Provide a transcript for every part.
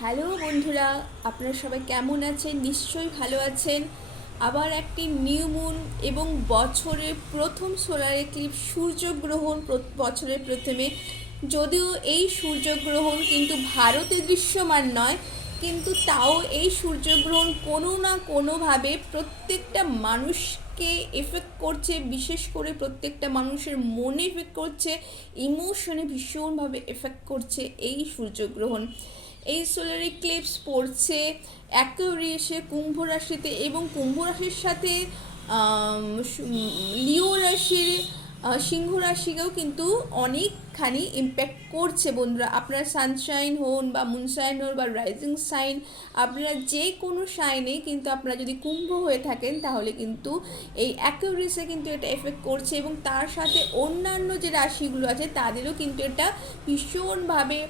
Hello বন্ধুরা, আপনারা সবাই কেমন আছেন? নিশ্চয়ই ভালো আছেন। আবার একটি নিউ মুন এবং বছরের প্রথম সোলার এক্লিপস সূর্যগ্রহণ বছরের প্রথমে। যদিও এই সূর্যগ্রহণ কিন্তু ভারতে দৃশ্যমান নয়, কিন্তু তাও এই সূর্যগ্রহণ কোনো না কোনোভাবে প্রত্যেকটা মানুষকে এফেক্ট করছে, বিশেষ করে প্রত্যেকটা মানুষের মনে এফেক্ট করছে, ইমোশনে ভীষণভাবে এফেক্ট করছে এই সূর্যগ্রহণ। এই সোলার ইক্লিপস পড়ছে অ্যাকুয়ারিয়াসে কুম্ভ রাশিতে, এবং কুম্ভ রাশির সাথে লিও রাশির সিংহ রাশিকেও কিন্তু অনেকখানি ইম্প্যাক্ট করছে বন্ধুরা। আপনারা সানশাইন হন বা মুনশাইন হন বা রাইজিং সাইন, আপনারা যে কোনো সাইনে কিন্তু আপনারা যদি কুম্ভ হয়ে থাকেন তাহলে কিন্তু এই অ্যাকুয়ারিয়াসে কিন্তু এটা এফেক্ট করছে, এবং তার সাথে অন্যান্য যে রাশিগুলো আছে তাদেরও কিন্তু এটা ভীষণভাবে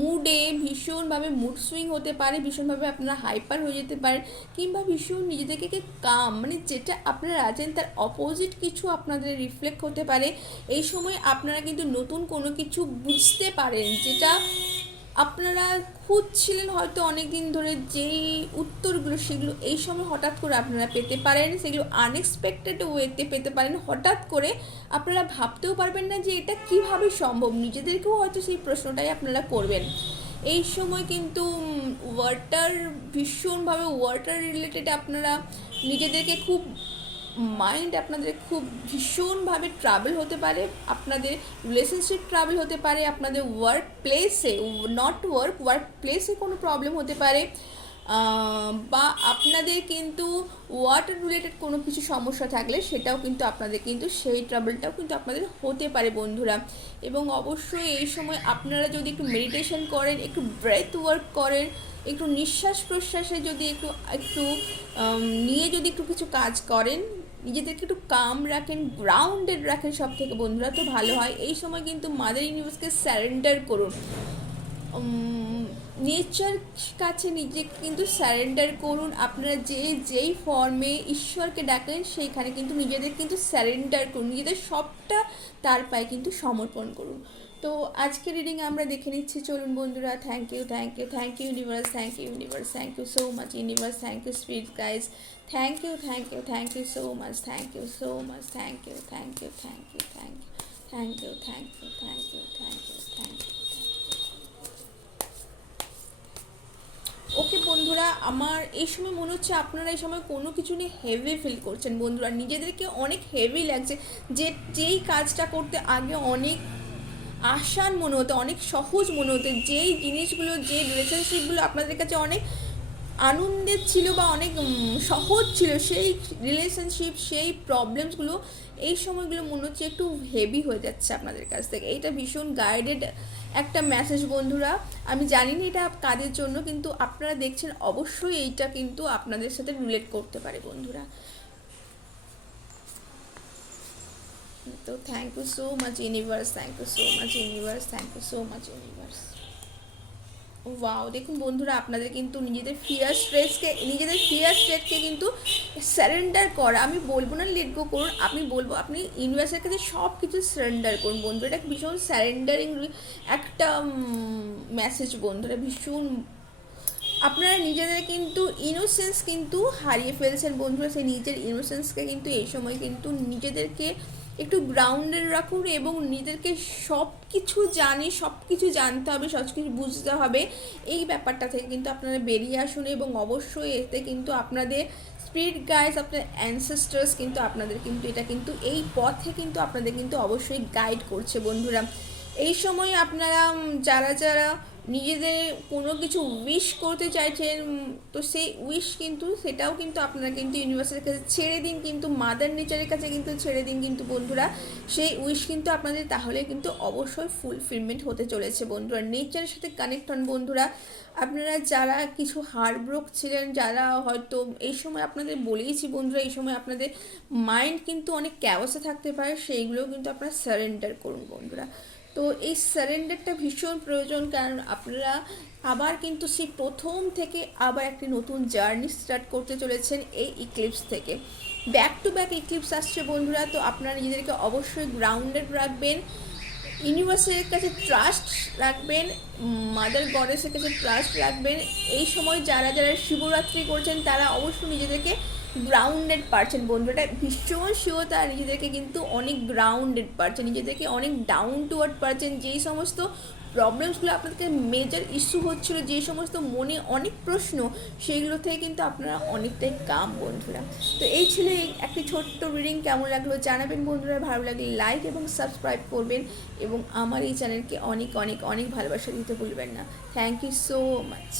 মুডে ভীষণভাবে মুড সুইং হতে পারে, ভীষণভাবে আপনারা হাইপার হয়ে যেতে পারেন, কিংবা ভীষণ নিজেদেরকে কাম, মানে যেটা আপনারা আছেন তার অপোজিট কিছু আপনাদের রিফ্লেক্ট হতে পারে। এই সময় আপনারা কিন্তু নতুন কোনো কিছু বুঝতে পারেন, যেটা আপনারা খুঁজছিলেন হয়তো অনেক দিন ধরে, যেই উত্তরগুলো সেগুলো এই সময় হঠাৎ করে আপনারা পেতে পারেন। সেগুলো আনএক্সপেক্টেড ওয়েতে পেতে পারেন হঠাৎ করে। আপনারা ভাবতেও পারবেন না যে এটা কিভাবে সম্ভব, নিজেদেরকেও হয়তো সেই প্রশ্নটাই আপনারা করবেন। এই সময় কিন্তু ভীষণভাবে ওয়াটার রিলেটেড আপনারা নিজেদেরকে খুব মাইন্ড আপনাদের খুব ভীষণভাবে ট্রাভেল হতে পারে, আপনাদের রিলেশনশিপ ট্রাভেল হতে পারে, আপনাদের ওয়ার্ক প্লেসে, ওয়ার্ক প্লেসে কোনো প্রবলেম হতে পারে, বা আপনাদের কিন্তু ওয়াটার রিলেটেড কোনো কিছু সমস্যা থাকলে সেটাও কিন্তু আপনাদের কিন্তু সেই ট্রাভেলটাও কিন্তু আপনাদের হতে পারে বন্ধুরা। এবং অবশ্যই এই সময় আপনারা যদি একটু মেডিটেশন করেন, একটু ব্রেথ ওয়ার্ক করেন, একটু নিঃশ্বাস প্রশ্বাসে যদি একটু একটু নিয়ে যদি একটু কিছু কাজ করেন, নিজেদেরকে একটু কাম রাখেন, গ্রাউন্ডেড রাখেন, সব থেকে বন্ধুরা তো ভালো হয়। এই সময় কিন্তু মাদার ইউনিভার্সকে স্যারেন্ডার করুন, নেচার কাছে নিজেকে কিন্তু স্যারেন্ডার করুন। আপনারা যেই ফর্মে ঈশ্বরকে ডাকেন সেইখানে কিন্তু নিজেদের কিন্তু স্যারেন্ডার করুন, নিজেদের সবটা তার পায়ে কিন্তু সমর্পণ করুন। তো আজকের রিডিং আমরা দেখে নিচ্ছি, চলুন বন্ধুরা। Thank you, thank you, thank you universe, thank you universe, thank you so much universe, thank you spirit guys, thank you, thank you, thank you so much, thank you so much, thank you, thank you, thank you, thank you, thank you, thank you, thank you, thank you, thank you. Okay বন্ধুরা, আমার এই সময় মনে হচ্ছে আপনারা এই সময় কোনো কিছু নিয়ে হেভি ফিল করছেন বন্ধুরা, নিজেদেরকে অনেক হেভি লাগছে। যেই কাজটা করতে আগে অনেক আসান মনে হতো, অনেক সহজ মনে হতো, যেই জিনিসগুলো, যে রিলেশনশিপগুলো আপনাদের কাছে অনেক আনন্দের ছিল বা অনেক সহজ ছিল, সেই রিলেশনশিপ, সেই প্রবলেমসগুলো এই সময়গুলো মনে হচ্ছে একটু হেভি হয়ে যাচ্ছে আপনাদের কাছ থেকে। এইটা ভীষণ গাইডেড একটা মেসেজ বন্ধুরা। আমি জানি না এটা কাদের জন্য, কিন্তু আপনারা দেখছেন অবশ্যই এইটা কিন্তু আপনাদের সাথে রিলেট করতে পারে বন্ধুরা। তো thank you so much universe, thank you so much universe, thank you so much universe. Wow, দেখুন বন্ধুরা, আপনাদের কিন্তু নিজেদের নিজেদের ফিয়ার স্ট্রেসকে কিন্তু সারেন্ডার করা, আমি বলবো না লেট গো করুন, আমি বলবো আপনি ইউনিভার্সের কাছে সব কিছু সারেন্ডার করুন বন্ধু। এটা ভীষণ স্যারেন্ডারিং একটা মেসেজ বন্ধুরা। ভীষণ আপনারা নিজেদের কিন্তু ইনোসেন্স কিন্তু হারিয়ে ফেলছেন বন্ধুরা। সেই নিজের ইনোসেন্সকে কিন্তু এই সময় কিন্তু নিজেদেরকে একটু গ্রাউন্ডেড রাখুন, এবং নিজেদেরকে সব কিছু সব কিছু জানতে হবে, সব কিছু বুঝতে হবে, এই ব্যাপারটা থেকে কিন্তু আপনারা বেরিয়ে আসুন। এবং অবশ্যই এতে কিন্তু আপনাদের স্পিরিট গাইডস, আপনার অ্যানসেস্টার্স কিন্তু আপনাদের কিন্তু এটা কিন্তু এই পথে কিন্তু আপনাদের কিন্তু অবশ্যই গাইড করছে বন্ধুরা। এই সময় আপনারা যারা যারা নিজেদের কোনো কিছু উইশ করতে চাইছেন, তো সেই উইশ কিন্তু সেটাও কিন্তু আপনারা কিন্তু ইউনিভার্সের কাছে ছেড়ে দিন, কিন্তু মাদার নেচারের কাছে কিন্তু ছেড়ে দিন কিন্তু বন্ধুরা। সেই উইশ কিন্তু আপনাদের তাহলে কিন্তু অবশ্যই ফুলফিলমেন্ট হতে চলেছে বন্ধুরা। নেচারের সাথে কানেক্ট হন বন্ধুরা। আপনারা যারা কিছু হার্টব্রোক ছিলেন, যারা হয়তো এই সময় আপনাদের বলেইছি বন্ধুরা, এই সময় আপনাদের মাইন্ড কিন্তু অনেক ক্যাওসে থাকতে পারে, সেইগুলোও কিন্তু আপনারা সারেন্ডার করুন বন্ধুরা। তো এই সারেন্ডারটা ভীষণ প্রয়োজন, কারণ আপনারা আবার কিন্তু সেই প্রথম থেকে আবার একটি নতুন জার্নি স্টার্ট করতে চলেছেন এই ইক্লিপস থেকে। ব্যাক টু ব্যাক ইক্লিপস আসছে বন্ধুরা, তো আপনারা নিজেদেরকে অবশ্যই গ্রাউন্ডেড রাখবেন, ইউনিভার্সের কাছে ট্রাস্ট রাখবেন, মাদার গডেসের কাছে ট্রাস্ট রাখবেন। এই সময় যারা যারা শিবরাত্রি করছেন তারা অবশ্যই নিজেদেরকে গ্রাউন্ডেড পারছেন বন্ধু, এটা ভীষণ শিওর, তারা নিজেদেরকে কিন্তু অনেক গ্রাউন্ডেড পারছেন, নিজেদেরকে অনেক ডাউন টু আর্থ পারছেন। যেই সমস্ত প্রবলেমসগুলো আপনাদেরকে মেজর ইস্যু হচ্ছিলো, যে সমস্ত মনে অনেক প্রশ্ন, সেইগুলো থেকে কিন্তু আপনারা অনেকটাই কাম বন্ধুরা। তো এই ছিল একটি ছোট্ট রিডিং, কেমন লাগলো জানাবেন বন্ধুরা, ভালো লাগলে লাইক এবং সাবস্ক্রাইব করবেন এবং আমার এই চ্যানেলকে অনেক অনেক অনেক ভালোবাসা দিতে ভুলবেন না। Thank you so much.